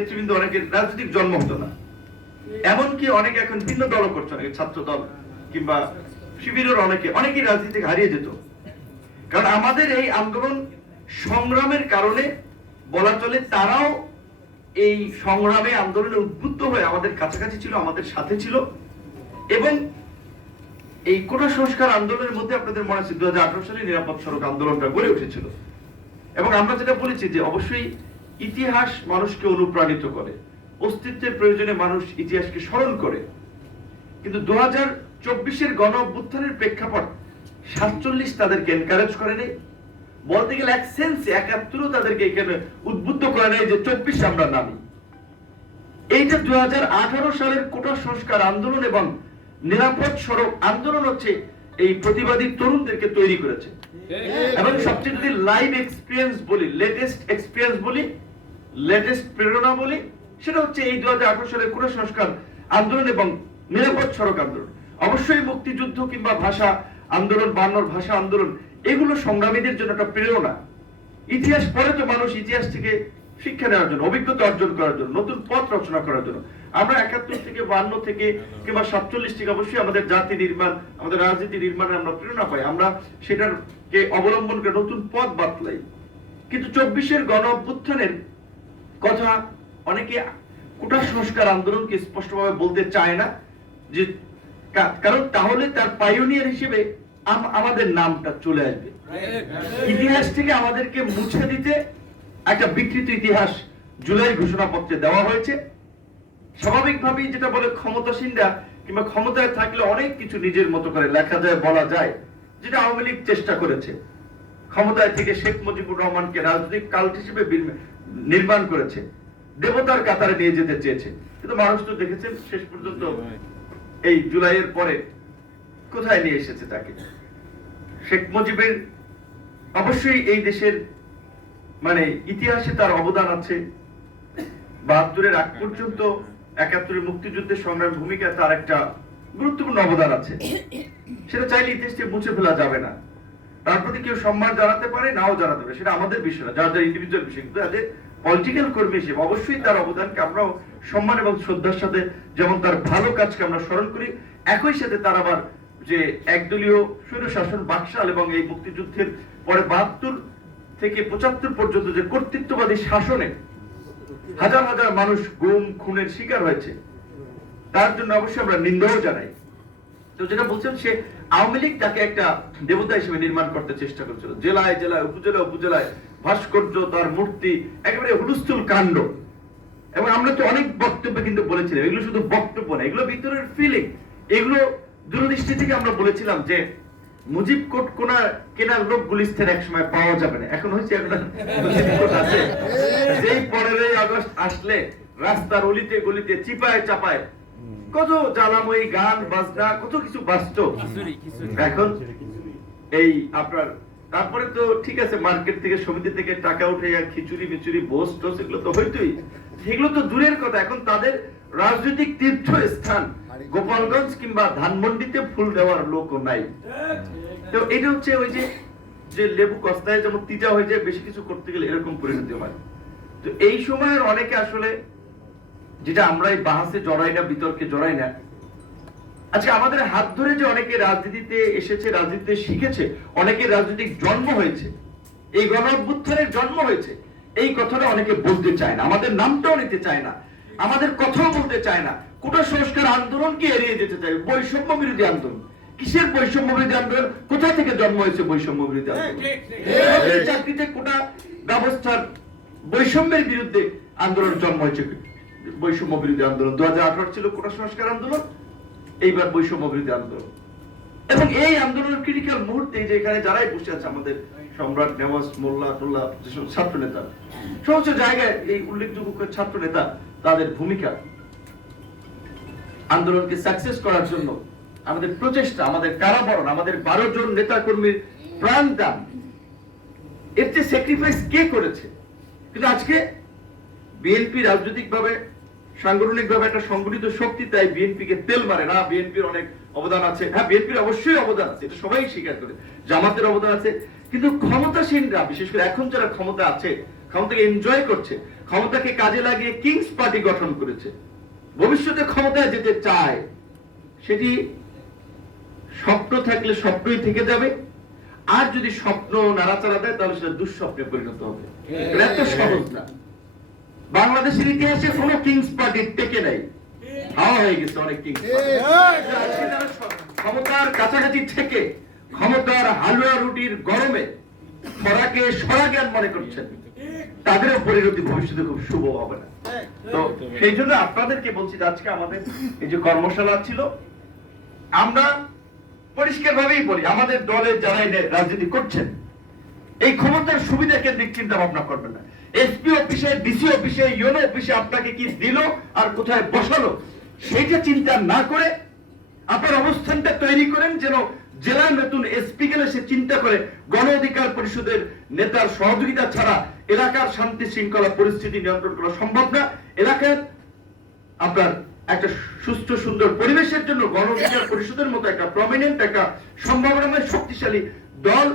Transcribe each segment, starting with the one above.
নেতৃবৃন্দ অনেকের রাজনৈতিক জন্ম হতো না, এমনকি অনেকে এখন ভিন্ন দল করছে, অনেকে ছাত্র দল কিংবা শিবিরের অনেকেই রাজনীতি থেকে হারিয়ে যেত। কারণ আমাদের এই আন্দোলন সংগ্রামের কারণে বলা চলে তারাও এই সংগ্রামে আন্দোলনে উদ্বুদ্ধ হয়ে আমাদের কাছাকাছি ছিল, আমাদের সাথে ছিল। এবং এই কোটা সংস্কার আন্দোলনের মধ্যে আপনাদের মনে আছে 2018 সালে নিরাপদ সড়ক আন্দোলনটা গড়ে উঠেছিল। এবং আমরা যেটা বলেছি যে অবশ্যই ইতিহাস মানুষকে অনুপ্রাণিত করে, অস্তিত্বের প্রয়োজনে মানুষ ইতিহাসকে স্মরণ করে। কিন্তু 2024-এর গণ অভ্যুত্থানের প্রেক্ষাপট 47 তাদেরকে এনকারেজ করে নেই, বলতে গেলে এক সেন্সে 71 তাদেরকে এখানে উদ্বুদ্ধ করে নেই যে 24 আমরা নামি। এইটা 2018 সালের কোটা সংস্কার আন্দোলন এবং নিরাপদ সড়ক আন্দোলন হচ্ছে এই প্রতিবাদী তরুণদেরকে তৈরি করেছে। এবং সবচেয়ে যদি লাইভ এক্সপিরিয়েন্স বলি, লেটেস্ট এক্সপিরিয়েন্স বলি, লেটেস্ট প্রেরণা বলি, সেটা হচ্ছে এই 2018 সালের কোটা সংস্কার আন্দোলন এবং নিরাপদ সড়ক আন্দোলন। অবশ্যই মুক্তিযুদ্ধ কিংবা ভাষা আন্দোলন, বায়ান্নর ভাষা আন্দোলন, এগুলো সংগ্রামীদের জন্য একটা প্রেরণা। ইতিহাস পড়ে তো মানুষ ইতিহাস থেকে শিক্ষা নেওয়ার জন্য, অভিজ্ঞতা অর্জন করার জন্য, নতুন পথ রচনা করার জন্য। আমরা 71 থেকে 52 থেকে কিংবা 47 থেকে অবশ্যই আমাদের জাতি নির্মাণ, আমাদের রাজনীতি নির্মাণে আমরা প্রেরণা পাই, আমরা সেটাকে অবলম্বন করে নতুন পথ বাতলাই। কিন্তু 24-এর গণ অভ্যুত্থানের কথা অনেকে কোটা সংস্কার আন্দোলনকে স্পষ্টভাবে বলতে চায় না, যে কারণ তাহলে তার পাইওনিয়ার হিসেবে আমাদের নামটা চলে আসবে, ইতিহাস থেকে আমাদেরকে মুছে দিতে একটা বিকৃত ইতিহাস জুলাই ঘোষণাপত্রে দেওয়া হয়েছে। স্বাভাবিকভাবেই যেটা বলে ক্ষমতাসীনরা কিংবা ক্ষমতায় থাকলে অনেক কিছু নিজের মতো করে লেখা যায়, বলা যায়, যেটা আওয়ামী লীগ চেষ্টা করেছে। ক্ষমতায় থেকে শেখ মুজিবুর রহমানকে রাজনৈতিক কাল্ট হিসেবে নির্মাণ করেছে, দেবতার কাতারে নিয়ে যেতে চেয়েছে। কিন্তু মানুষ তো দেখেছেন শেষ পর্যন্ত এই জুলাইয়ের পরে কোথায় নিয়ে এসেছে তাকে। শেখ মুজিবের অবশ্যই এই দেশের মানে ইতিহাসে তার অবদান আছে। 72-এর আগ পর্যন্ত 71-এর মুক্তিযুদ্ধের সংগ্রামের ভূমিকা তার একটা গুরুত্বপূর্ণ অবদান আছে, সেটা চাইলে ইতিহাস থেকে মুছে ফেলা যাবে না। তার প্রতি কেউ সম্মান জানাতে পারে, নাও জানাতে পারে, সেটা আমাদের বিষয় না, যার যার ইন্ডিভিজুয়াল বিষয়। কিন্তু তাদের পলিটিক্যাল কর্মী হিসেবে অবশ্যই তার অবদানকে আমরাও সম্মান এবং শ্রদ্ধার সাথে, যেমন তার ভালো কাজকে আমরা স্মরণ করি, একই সাথে তার আবার যে একদলীয় স্বৈরশাসন বাকশাল এবং এই মুক্তিযুদ্ধের পরে 72 থেকে 75 পর্যন্ত যে কর্তৃত্ববাদী শাসনে হাজার হাজার মানুষ গুম খুনের শিকার হয়েছে, তার জন্য অবশ্যই আমরা নিন্দাও জানাই। তো যেটা বলছেন, সে আওয়ামী লীগ তাকে একটা দেবতা হিসেবে নির্মাণ করতে চেষ্টা করেছিল, জেলায় জেলায় উপজেলায় উপজেলায় ভাস্কর্য, তার মূর্তি, একেবারে হুলস্থুল কাণ্ড। এবং আমরা তো অনেক বক্তব্য কিন্তু বলেছিলাম, এগুলো শুধু বক্তব্য না, এগুলো ভিতরের ফিলিং। এগুলো দূরদৃষ্টি থেকে আমরা বলেছিলাম যে মুজিব কোট কেনার লোক গুলিস্তান এক সময় পাওয়া যাবে না, এখন হচ্ছে মুজিব কোট আছে। যেই 15ই আগস্ট আসলে রাস্তার অলিতে গলিতে চিপায় চাপায় কত জ্বালাময়ী গান বাজনা, কত কিছু বাজতো। এখন এই আপনার তারপরে তো ঠিক আছে, মার্কেট থেকে সমিতি থেকে টাকা উঠে খিচুড়ি মিচুড়ি বোস টোস এগুলো তো হইতোই, সেগুলো তো দূরের কথা। এখন তাদের রাজনৈতিক তীর্থ স্থান গোপালগঞ্জ কিংবা ধানমন্ডিতে ফুল দেওয়ার লোকও নাই। তো এটা হচ্ছে ওই যে লেবু কস্তায় যেমন তিতা হয়ে যায়, বেশি কিছু করতে গেলে এরকম পরিণতি হয়। তো এই সময়ের অনেকে আসলে, যেটা আমরা এই বাহাসে জড়াই না, বিতর্কে জড়াই না, আজকে আমাদের হাত ধরে যে অনেকে রাজনীতিতে এসেছে, রাজনীতিতে শিখেছে, অনেকের রাজনৈতিক জন্ম হয়েছে, এই গণ অভ্যুত্থানের জন্ম হয়েছে, এই কথাটা অনেকে বলতে চায় না, আমাদের নামটাও নিতে চায় না, আমাদের কথাও বলতে চায় না। কোটা সংস্কার আন্দোলনকে এড়িয়ে যেতে চায়। বৈষম্য বিরোধী আন্দোলন, কিসের বৈষম্য বিরোধী আন্দোলন? কোথা থেকে জন্ম হয়েছে বৈষম্য বিরোধী আন্দোলন? চাকরিতে কোটা ব্যবস্থার বৈষম্যের বিরুদ্ধে আন্দোলন জন্ম হয়েছে, বৈষম্য বিরোধী আন্দোলন। 2018 ছিল কোটা সংস্কার আন্দোলন, এইবার বৈষম্য বিরোধী আন্দোলন। এবং এই আন্দোলনের ক্রিটিক্যাল মুহূর্তে যে এখানে যারাই বসে আছে, আমাদের সম্রাট, নেওয়াজ, মোল্লা টোল্লা, যেসব ছাত্র নেতা, সমস্ত জায়গায় এই উল্লেখযোগ্য ছাত্র নেতা, তাদের ভূমিকা আন্দোলনকে সাকসেস করার জন্য, আমাদের প্রচেষ্টা, আমাদের কারাবরণ, আমাদের 12 জন নেতা কর্মীর প্রাণ দান, এর যে স্যাক্রিফাইস কে করেছে। কিন্তু আজকে বিএনপি রাজনৈতিক ভাবে, সাংগঠনিক ভাবে একটা সংগঠিত শক্তি, তাই বিএনপি কে তেল মারে না। বিএনপির অনেক অবদান আছে, হ্যাঁ বিএনপির অবশ্যই অবদান আছে, এটা সবাই স্বীকার করে। জামাতের অবদান আছে, কিন্তু ক্ষমতাসীনরা, বিশেষ করে এখন যারা ক্ষমতা আছে, ক্ষমতাকে এনজয় করছে, ক্ষমতাকে কাজে লাগিয়ে কিংস পার্টি গঠন করেছে, ভবিষ্যতে ক্ষমতায় যেতে চায়, সেটি স্বপ্ন থাকলে স্বপ্নই থেকে যাবে, আর যদি স্বপ্ন নাড়াচাড়া দেয় তাহলে সেটা দুঃস্বপ্নে পরিণত হবে। এত সহজ না। বাংলাদেশের ইতিহাসে কোন কিংস পার্টি টেকে নাই, হাওয়া হয়ে গেছে অনেক কিংস ক্ষমতার কাছাকাছি থেকে ক্ষমতার হালুয়া রুটির গরমে খরাকে সরাজ্ঞান মনে করছেন, তাদেরও পরিণতি ভবিষ্যতে খুব শুভ হবে না। তো সেই জন্য আপনাদেরকে বলছি, আজকে আমাদের এই যে কর্মশালা ছিল, আমরা পরিষ্কার ভাবেই বলি, আমাদের দলে যারা রাজনীতি করছেন এই ক্ষমতার সুবিধা কেন্দ্রিক চিন্তা ভাবনা করবেন না। এসপি অফিসে, ডিসি অফিসে, ইউনো অফিসে আপনাকে কি দিল আর কোথায় বসালো সেইটা চিন্তা না করে আপনার অবস্থানটা তৈরি করেন, যেন জেলার নতুন এসপি গেলে সে চিন্তা করে গণ অধিকার পরিষদের নেতার সহযোগিতা ছাড়া এলাকার শান্তি শৃঙ্খলা পরিস্থিতি নিয়ন্ত্রণ করা সম্ভব না। এলাকার আপনার একটা সুস্থ সুন্দর পরিবেশের জন্য গণ অধিকার পরিষদের মতো একটা প্রমিনেন্ট, একটা সম্ভাবনাময় শক্তিশালী দল,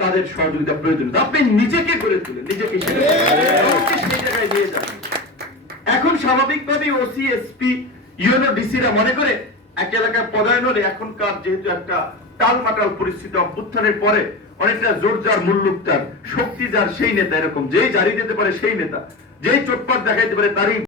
তাদের সহযোগিতা প্রয়োজন। আপনি নিজেকে গড়ে তুলেন, নিজেকে সেই জায়গায় নিয়ে যান। এখন স্বাভাবিকভাবেই ওসি, এসপি, ইউনো, ডিসিরা মনে করে এক এলাকায় পদায়ন হলে এখনকার যেহেতু একটা টালমাটাল পরিস্থিতি, অভ্যুত্থানের পরে অনেকটা জোর যার মুল্লুক তার, শক্তি যার সেই নেতা, এরকম যেই জারি দিতে পারে সেই নেতা, যেই চোটপাট দেখাইতে পারে তারই